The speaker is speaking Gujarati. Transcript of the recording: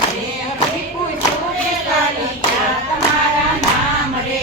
હે હબીબું છુરે લાલી ક્યાં તમારા નામ રે.